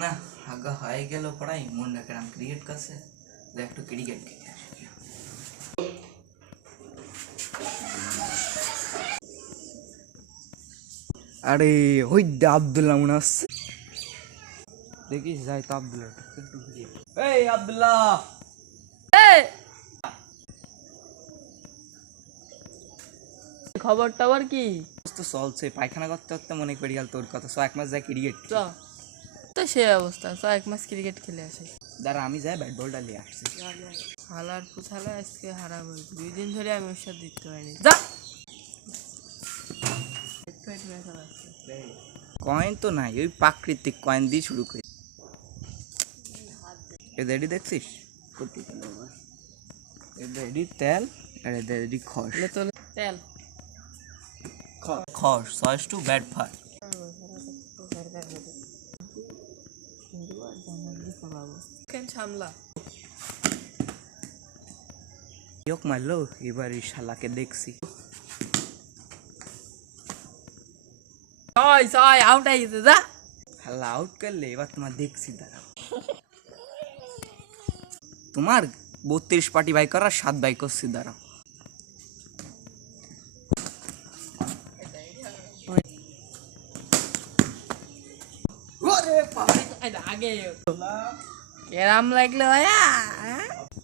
না আগা হয়ে গেল পড়াই মন রাখলাম ক্রিকেট কাছে একটু ক্রিকেট খেলে আসি। আরে ওই আব্দুল্লাহ মনে আসছে, দেখিস যাই তো আব্দুল্লাহ একটু ঘুরিয়ে। এই আব্দুল্লাহ, খবর টবর কি? তো চলছে, পায়খানা করতে করতে মনে পড়ে গেল তোর কথা। এক মাস যাই ক্রিকেট চ তো সে অবস্থা, চ এক মাস ক্রিকেট খেলে আসে। দাঁড়া আমি যাই ব্যাট বলটা নিয়ে আসছি। হালার পুছালা আজকে হারাবো, 2 দিন ধরে আমি ওর সাথে দিতে পারিনি। যা কয়েন তো নাই, ওই প্রাকৃতিক কয়েন দিয়ে শুরু করি। এদেরই দেখছিস এদেরই তেল আর এদেরই খস তেল খস সয়েস টু ব্যাড ফার। সামলা যোগ মারলো, এবার এই শালাকে দেখছি। আউট হয়ে গেছে। যা শালা আউট করলে এবার তোমার দেখছি। দাঁড়াও, তোমার 32 পার্টি বাই করার 7 বাই করছি। দাঁড়াও আগে এরাম লাগলো ভাইয়া।